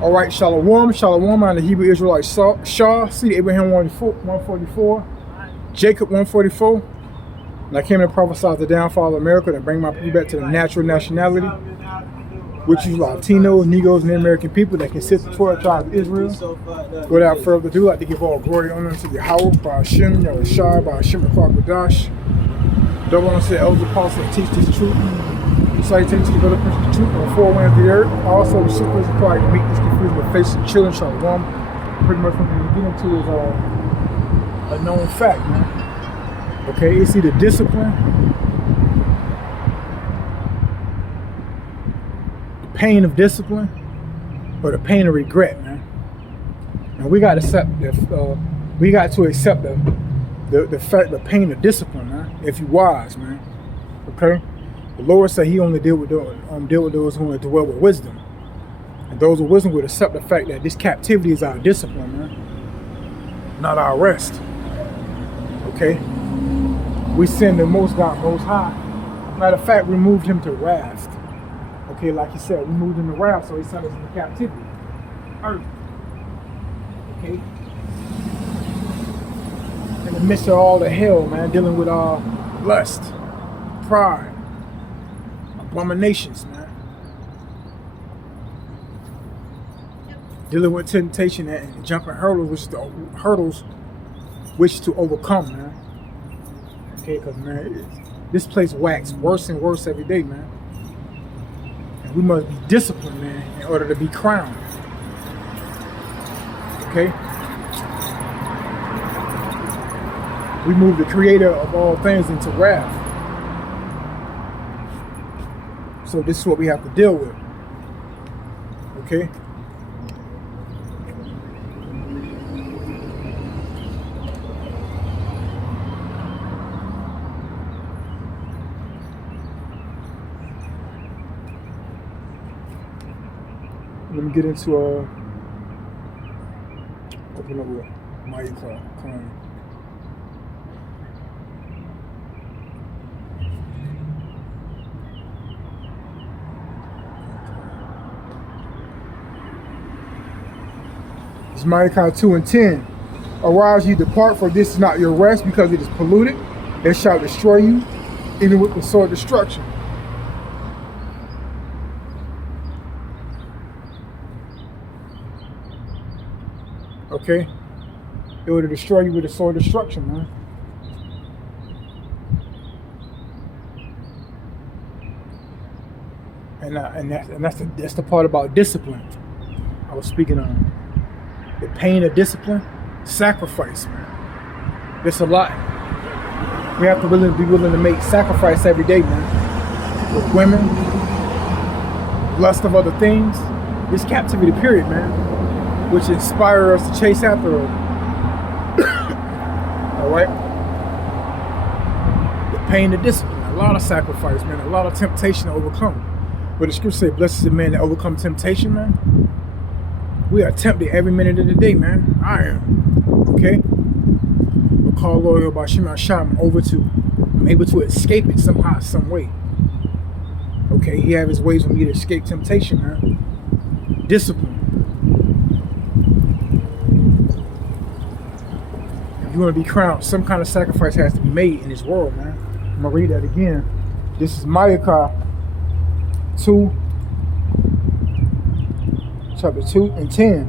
All right, Shalom, Shalom, and the Hebrew Israelite Shah, see Abraham 144, Jacob 144. And I came to prophesy the downfall of America and bring my people back to the natural nationality, which is Latino, Negroes, and American people that consist of 12 tribes of Israel. Without further ado, I'd like to give all glory and honor to Yahweh, by Hashem, Yahushua, by Hashem, and Kwakadash. Double honor to the elders apostles that teach this truth. Salutations to the brother preaching the truth on the four winds of the earth. Also, the super is required to meet this confusion with faces of children. Shalom. Pretty much what we're getting into is a known fact, man. Okay, it's either discipline, the pain of discipline, or the pain of regret, man. And we got to accept the fact, the pain of discipline, man. If you wise, man. Okay. The Lord said He only deal with those who want to dwell with wisdom, and those with wisdom would accept the fact that this captivity is our discipline, man, not our rest. Okay. We sinned the most God Most High. Matter of fact, we moved Him to wrath. Okay, like He said, we moved Him to wrath, so He sent us into captivity. Earth. Okay. In the midst of all the hell, man, dealing with lust, pride, abominations, man. Dealing with temptation and jumping hurdles, which to overcome, man. Okay, because, man, this place waxes worse and worse every day, man. And we must be disciplined, man, in order to be crowned. Okay? We move the creator of all things into wrath. So this is what we have to deal with. Okay? Let me get into open up with Maya Klein. It's Malachi 2:10. Arise, ye depart, for this is not your rest, because it is polluted. It shall destroy you, even with the sword of destruction. Okay? It will destroy you with the sword of destruction, man. And that's the part about discipline I was speaking on. The pain of discipline, sacrifice, man. There's a lot. We have to be willing to make sacrifice every day, man. With women, lust of other things, this captivity period, man, which inspire us to chase after them. All right? The pain of discipline, a lot of sacrifice, man, a lot of temptation to overcome. But the scripture says, blessed is the man that overcome temptation, man. We are tempted every minute of the day, man. I am. Okay? We'll call Lord Yahweh Hashem over to, I'm able to escape it somehow, some way. Okay? He have his ways for me to escape temptation, man. Discipline. If you want to be crowned, some kind of sacrifice has to be made in this world, man. I'm going to read that again. This is Malachi 2. Chapter 2:10.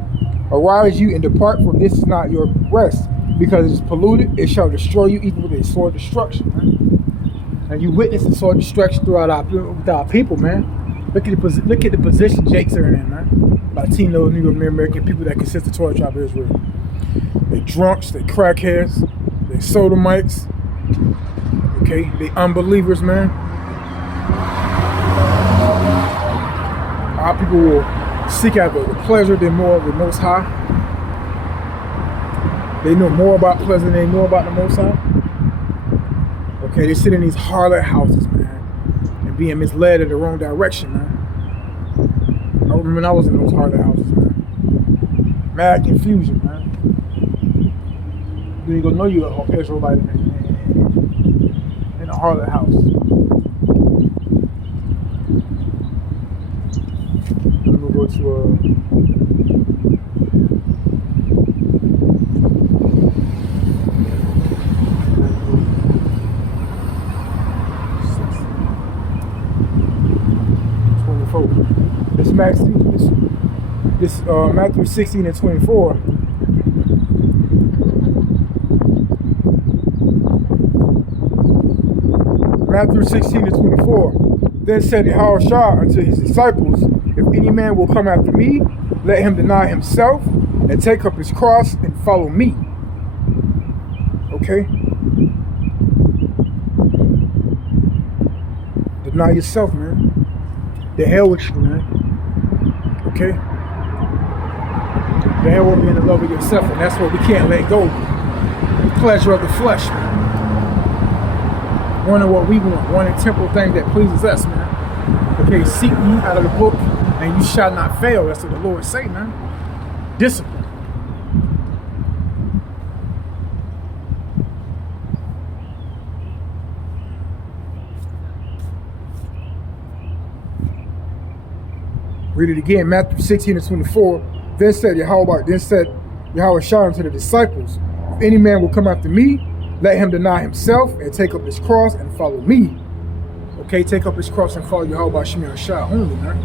Arise you and depart, for this is not your rest, because it is polluted. It shall destroy you, even with a sword of destruction, man. And you witness the sword of destruction throughout our people, man. Look at the position Jake's are in, man. Latino, Negro, American people that consist of 12 tribes of Israel. They drunks, they crackheads, they sodomites. Okay, they unbelievers, man. Our people will seek after the pleasure than more of the Most High. They know more about pleasure than they know about the Most High. Okay, they sit in these harlot houses, man, and being misled in the wrong direction, man. I remember when I was in those harlot houses, man. Mad confusion, man. You ain't gonna know you're an Israelite in a harlot house. I'm gonna go to This Matthew 16 and 24. Matthew 16 and 24. Then said Yahushua unto his disciples, if any man will come after me, let him deny himself and take up his cross and follow me. Okay? Deny yourself, man. The hell with you, man. Okay? The hell with being in love with yourself, and that's what we can't let go. The pleasure of the flesh, man. Wanting what we want, wanting temporal things that pleases us, man. Okay, seek me out of the book, and you shall not fail. That's what the Lord say, man. Discipline. Read it again, Matthew 16 and 24. Then said Yahushua unto the disciples, if any man will come after me, let him deny himself and take up his cross and follow me. Okay, take up his cross and follow Yahuwah Shem Yahushua only, man.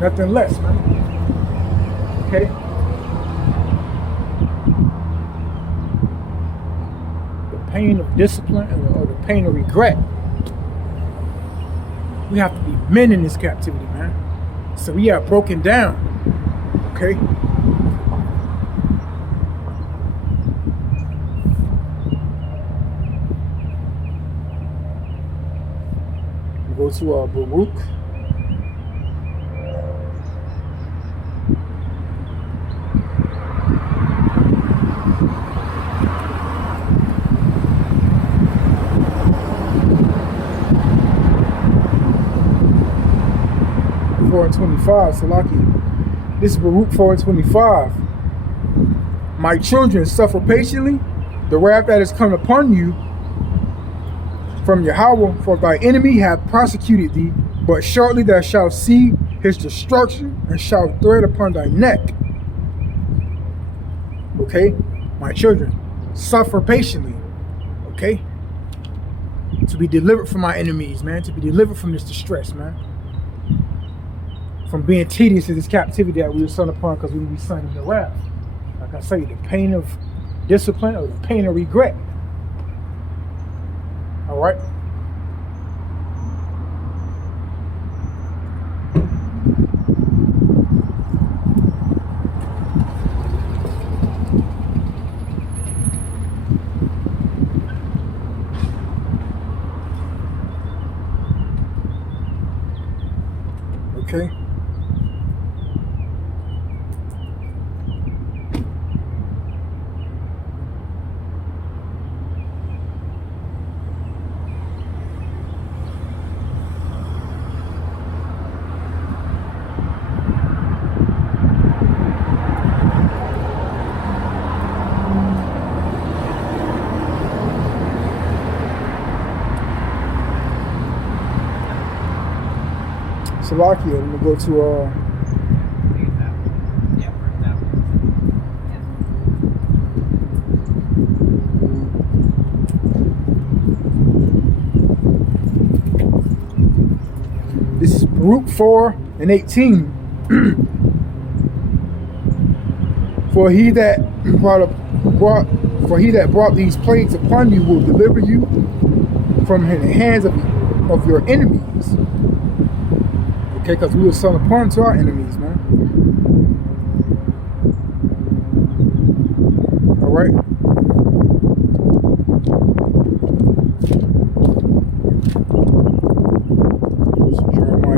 Nothing less, man. Okay? The pain of discipline or the pain of regret. We have to be men in this captivity, man. So we are broken down. Okay? We go to Baruch. And 25, Salaki. This is Baruch 4 and 25. My children, suffer patiently the wrath that is come upon you from Yahweh, for thy enemy hath persecuted thee, but shortly thou shalt see his destruction and shalt thread upon thy neck. Okay? My children, suffer patiently. Okay? To be delivered from my enemies, man. To be delivered from this distress, man. From being tedious in this captivity that we were son upon because we will be son in the wrath. Like I say, the pain of discipline or the pain of regret. All right? Okay. Slovakia, I'm gonna go to this is Baruch 4 and 18. For he that brought these plagues upon you will deliver you from the hands of your enemies. Okay, because we were son upon to our enemies, man. All right. Jeremiah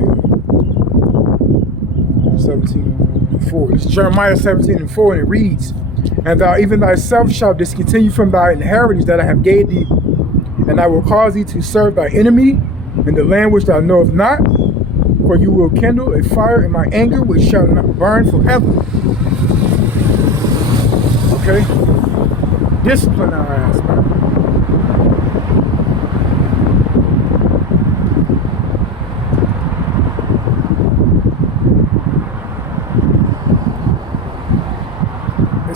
17:4. It's Jeremiah 17:4, and it reads, and thou even thyself shalt discontinue from thy inheritance that I have gave thee, and I will cause thee to serve thy enemy in the land which thou knowest not. For you will kindle a fire in my anger, which shall not burn forever. Okay? Discipline our ass, man.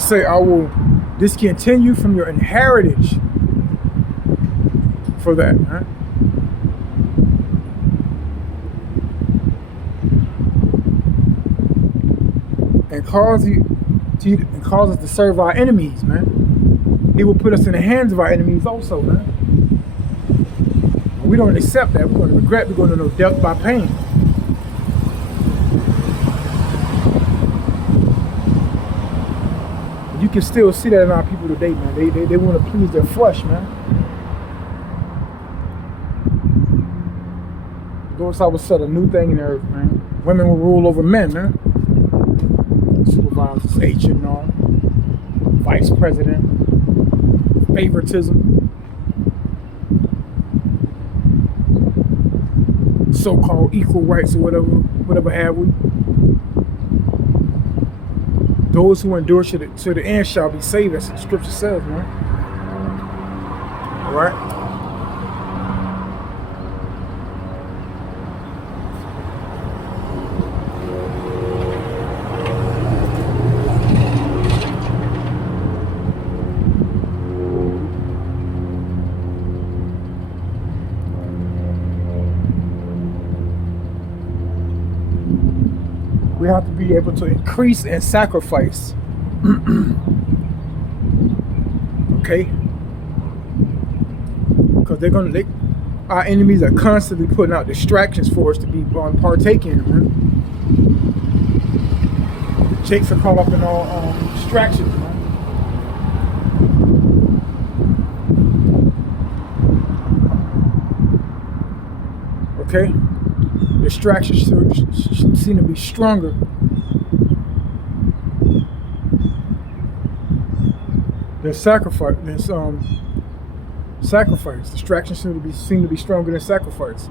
say, I will discontinue from your inheritance for that. Right? And cause us to serve our enemies, man. He will put us in the hands of our enemies also, man. We don't accept that. We're going to regret. We're going to know death by pain. You can still see that in our people today, man. They want to please their flesh, man. The Lord will set a new thing in the earth, man. Women will rule over men, man. Supervisors, H&R, vice president, favoritism, so-called equal rights or whatever have we. Those who endure to the end shall be saved, as the scripture says, man. All right? We have to be able to increase and sacrifice. Okay? Because our enemies are constantly putting out distractions for us to be partake in, man. Jakes are caught up in all distractions, man. Okay? Distractions seem to be stronger than sacrifice. Distractions seem to be stronger than sacrifice.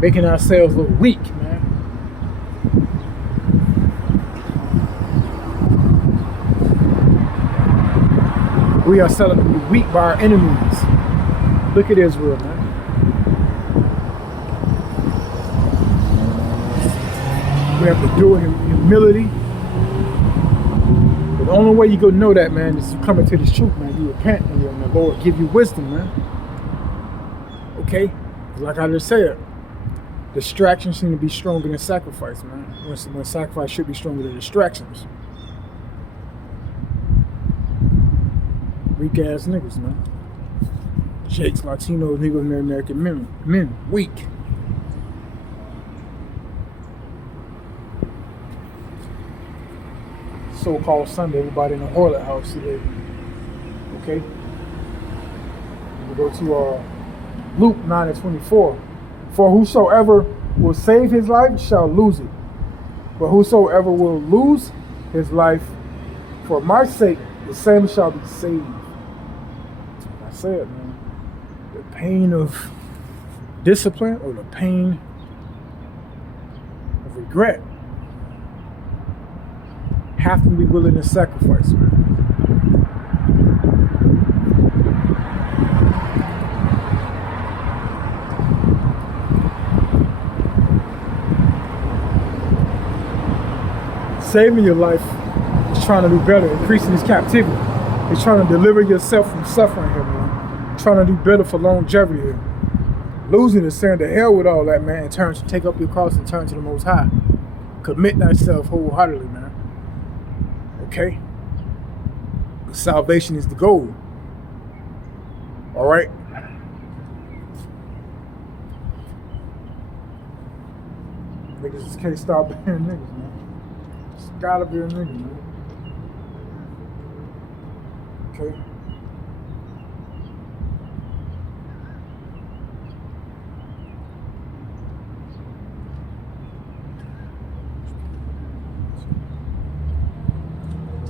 Making ourselves look weak, man. We are set up to be weak by our enemies. Look at Israel, man. We have to do it in humility. But the only way you go know that, man, is to come into this truth, man. You repent and the Lord give you wisdom, man. Okay? Like I just said, distractions seem to be stronger than sacrifice, man. When sacrifice should be stronger than distractions. Weak ass niggas, man. Jakes, Latinos, Negro American men. Weak. So-called Sunday, everybody in the Horlet house today. Okay? We go to Luke 9:24. For whosoever will save his life shall lose it. But whosoever will lose his life for my sake, the same shall be saved. I said, man, the pain of discipline or the pain of regret have to be willing to sacrifice, man. Saving your life is trying to do better, increasing his captivity. It's trying to deliver yourself from suffering here, man. Trying to do better for longevity here. Losing is saying to hell with all that, man, and take up your cross and turn to the Most High. Commit thyself wholeheartedly, man. Okay? Salvation is the goal. All right? Niggas just can't stop being niggas, man. It's gotta be a nigga, man. Okay?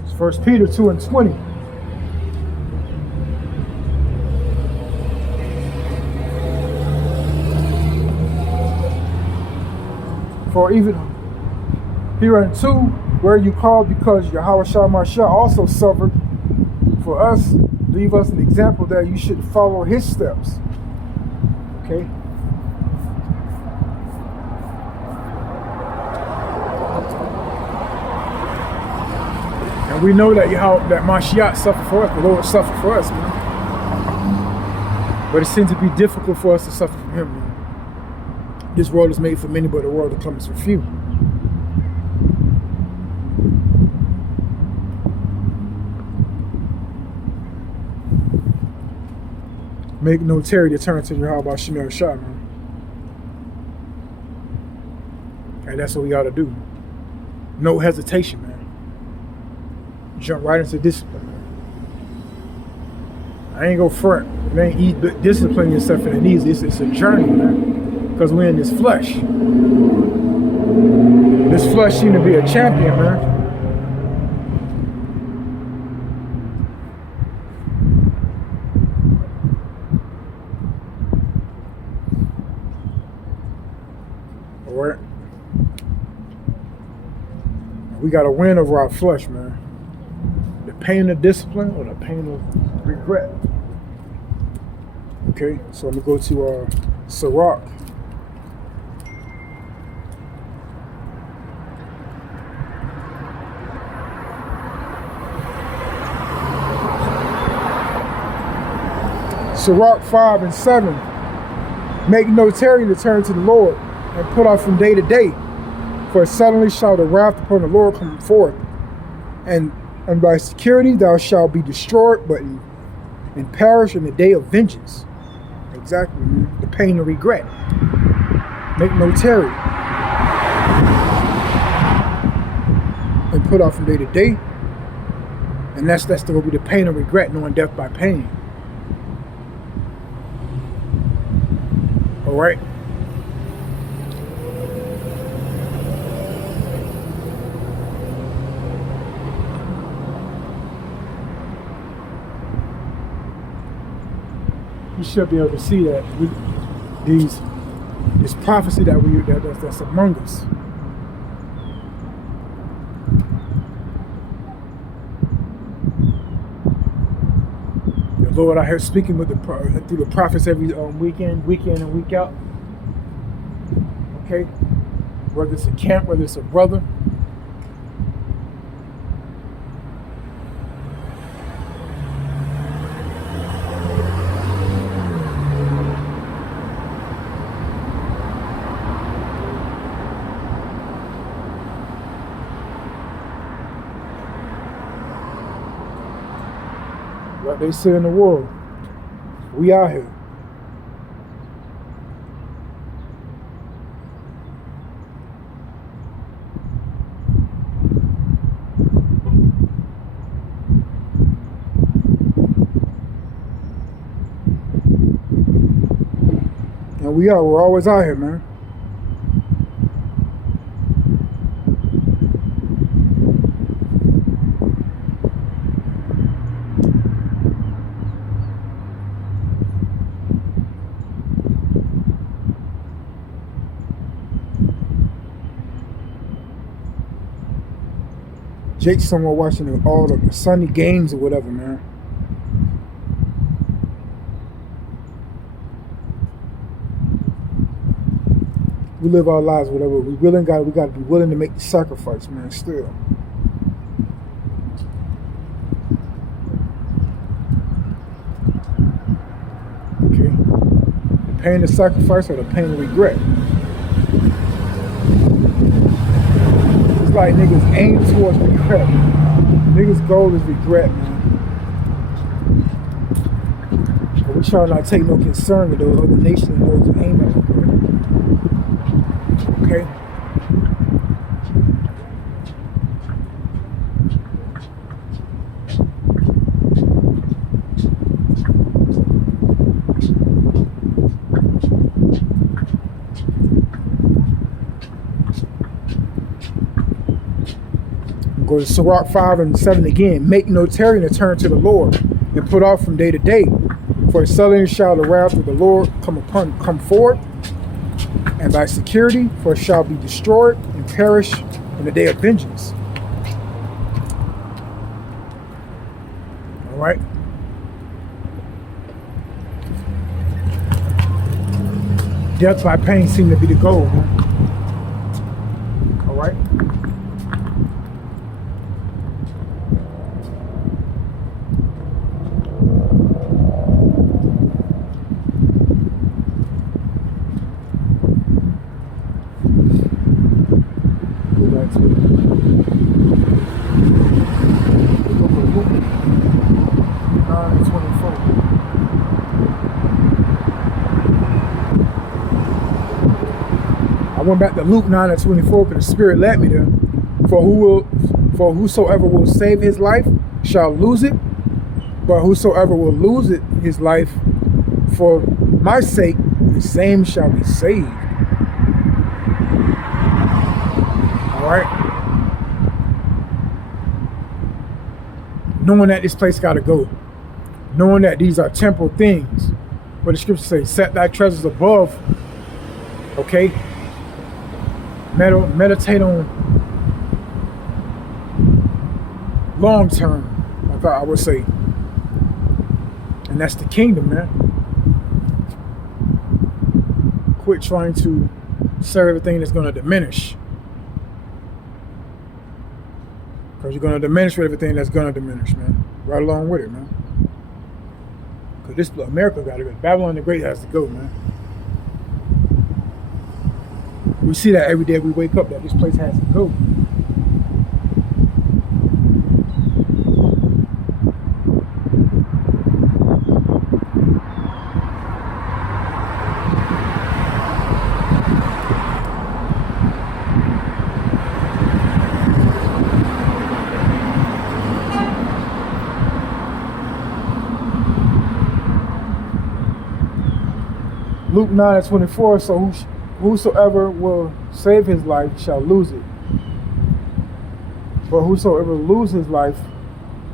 It's 1 Peter 2:20. For even hereunto were you called, because Yahweh Shah Mashiach also suffered for us, leave us an example that you should follow his steps. Okay. And we know that that Mashiach suffered for us, the Lord suffered for us, man. But it seems to be difficult for us to suffer from him, man. This world is made for many, but the world that comes for few. Make no tarry to turn to Yahweh Shemel Shah, man. And that's what we ought to do. No hesitation, man. Jump right into discipline, man. I ain't go front. It ain't easy, but discipline yourself in it easy. It's a journey, man. Because we're in this flesh. This flesh seems to be a champion, man. Alright? We got to win over our flesh, man. The pain of discipline or the pain of regret. Okay, so I'm going to go to Sirach. Sirach 5 and 7. Make no tarrying to turn to the Lord, and put off from day to day. For suddenly shall the wrath upon the Lord come forth, and by security thou shalt be destroyed, but and perish in the day of vengeance. Exactly, man. The pain of regret. Make no tarry. And put off from day to day. And that's the will be the pain of regret, knowing death by pain. Alright? You should be able to see that this prophecy that's among us. The Lord out here speaking through the prophets every week in and week out. Okay, whether it's a camp, whether it's a brother. Like they say in the world, we out here. And we're always out here, man. Jake's somewhere watching all the Sunday games or whatever, man. We live our lives, whatever. We got to be willing to make the sacrifice, man, still. Okay. The pain of sacrifice or the pain of regret. Like niggas aim towards regret. Niggas' goal is regret, man. But we try not to take no concern with those other nations and those who aim at regret. Okay? Go to Sirach 5 and 7 again. Make no tarrying to turn to the Lord, and put off from day to day. For suddenly shall the wrath of the Lord come forth, and by security, for it shall be destroyed and perish in the day of vengeance. All right. Death by pain seem to be the goal, man. All right. Go back to it. Luke 9:24. I went back to Luke 9:24 because the Spirit led me there. For whosoever will save his life shall lose it, but whosoever will lose his life for my sake, the same shall be saved. All right. Knowing that this place got to go, knowing that these are temporal things, but the scriptures say, "Set thy treasures above." Okay. Meditate on long term, I would say. And that's the kingdom, man. Quit trying to serve everything that's going to diminish. Because you're going to diminish with everything that's going to diminish, man. Right along with it, man. Because this America got to go. Babylon the Great has to go, man. We see that every day we wake up, that this place has to go. Luke 9:24, so whosoever will save his life shall lose it. But whosoever will lose his life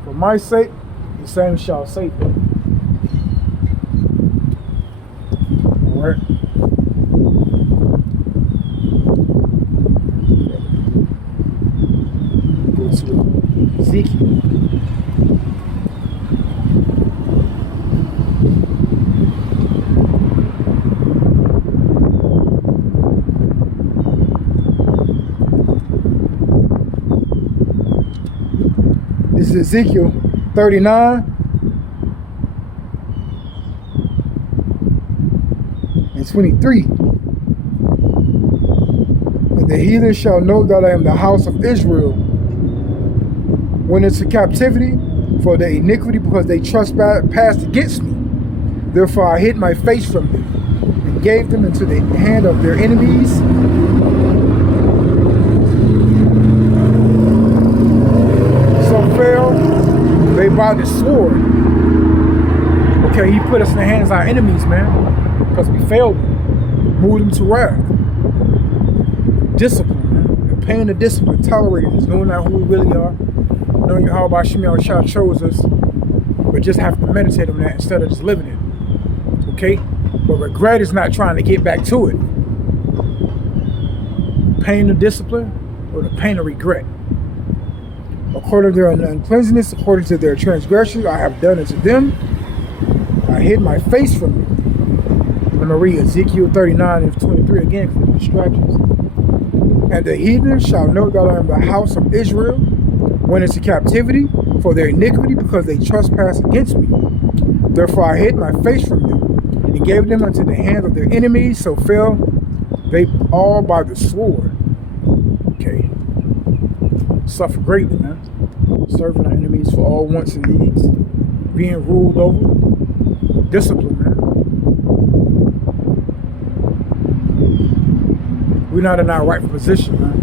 for my sake, the same shall save it. All right. Go to Ezekiel. This is Ezekiel 39 and 23. And the heathen shall know that I am the house of Israel when into captivity for their iniquity, because they trespassed against me. Therefore I hid my face from them and gave them into the hand of their enemies. They by the sword. Okay, he put us in the hands of our enemies, man, because we failed them, moved them to wrath. Discipline, man. The pain of discipline, tolerating this, knowing not who we really are, knowing how Hashem Yahweh chose us, but just have to meditate on that instead of just living it. Okay? But regret is not trying to get back to it. Pain of discipline or the pain of regret. According to their uncleanness, according to their transgressions, I have done unto them. I hid my face from them. I'm going to read Ezekiel 39 and 23 again for the distractions. And the heathen shall know that I am the house of Israel when into captivity for their iniquity, because they trespass against me. Therefore I hid my face from them and gave them unto the hands of their enemies, so fell they all by the sword. Okay. Suffer greatly, man. Serving our enemies for all wants and needs. Being ruled over. Discipline, man. We're not in our rightful position, man.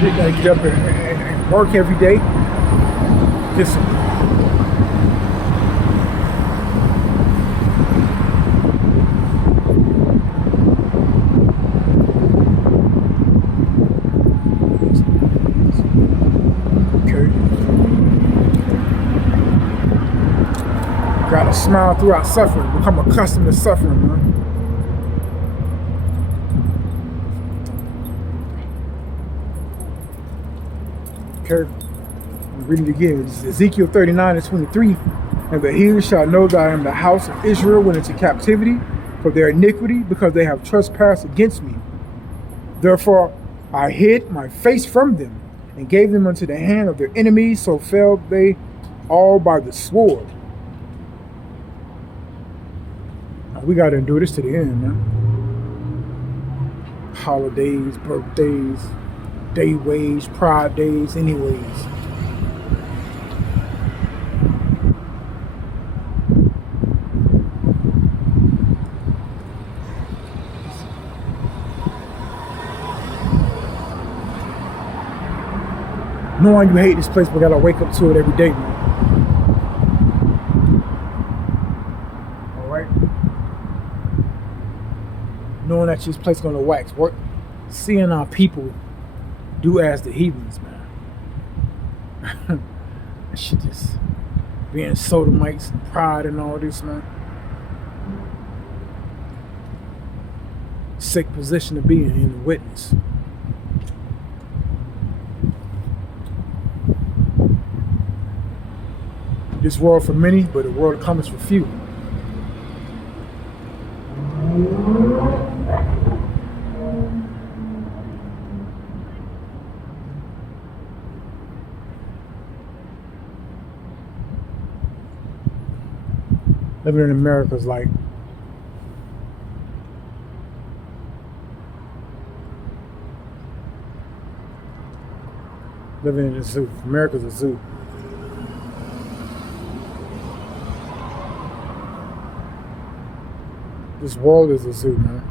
You gotta get up and work every day. Discipline. Gotta smile throughout suffering. Become accustomed to suffering, man. Okay? I'm reading it again. It's Ezekiel 39:23. And the heathen shall know that I am the house of Israel went into captivity for their iniquity, because they have trespassed against me. Therefore I hid my face from them, and gave them unto the hand of their enemies, so fell they all by the sword. Now, we got to endure this to the end, man. Holidays, birthdays, day wage, pride days, anyways. Knowing you hate this place, but gotta wake up to it every day, man. All right. Knowing that this place gonna wax, work, seeing our people do as the heathens, man. That shit just being sodomites and pride and all this, man. Sick position to be in the witness. This world for many, but the world comes for few. Living in America is like living in a zoo. America's a zoo. This world is a zoo, man.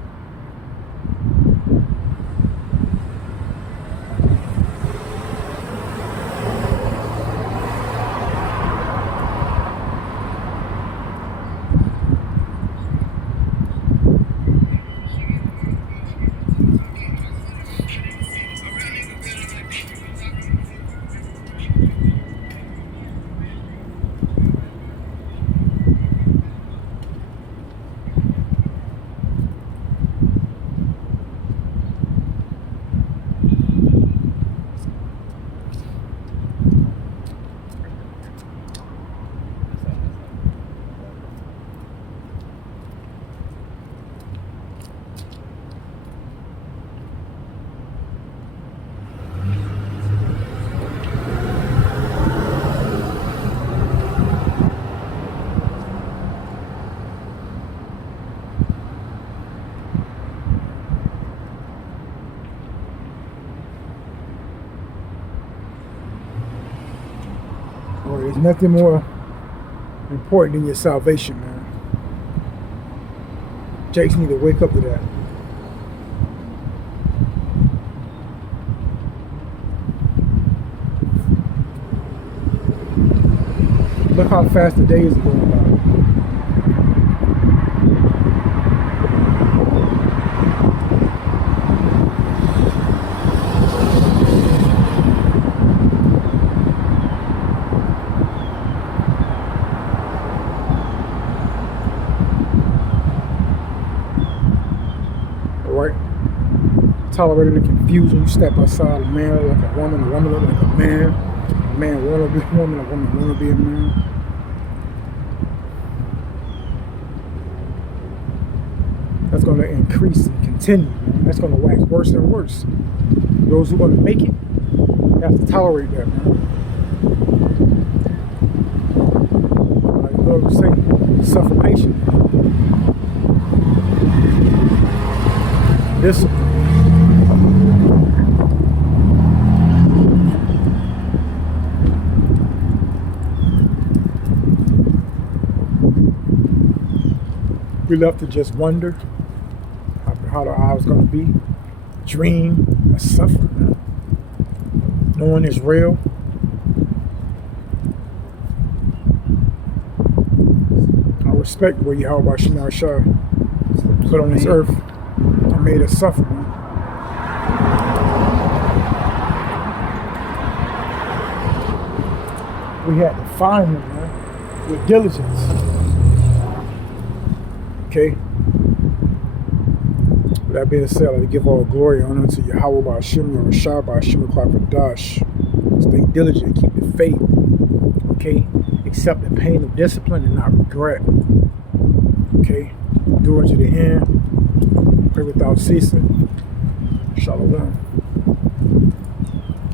There's nothing more important than your salvation, man. Jakes need to wake up to that. Look how fast the day is going by. Tolerating the confusion. You step outside, a man look like a woman look like a man wanna be a woman wanna be a man. That's gonna increase and continue, man. That's gonna wax worse and worse. Those who wanna make it have to tolerate that, man. Like the Lord would say, suffer patiently. Discipline. We love to just wonder how the hour's going to be. Dream and suffer, man. No one is real. I respect where Yahweh Shemar Shah put on this earth and made us suffer, man. We had to find him, man, with diligence. Okay? That being said, I give all glory and honor unto Yahweh by Hashem, Yahushua by Hashem, Dash. Stay diligent, keep the faith, okay? Accept the pain of discipline and not regret, okay? Endure to the end, pray without ceasing. Shalom.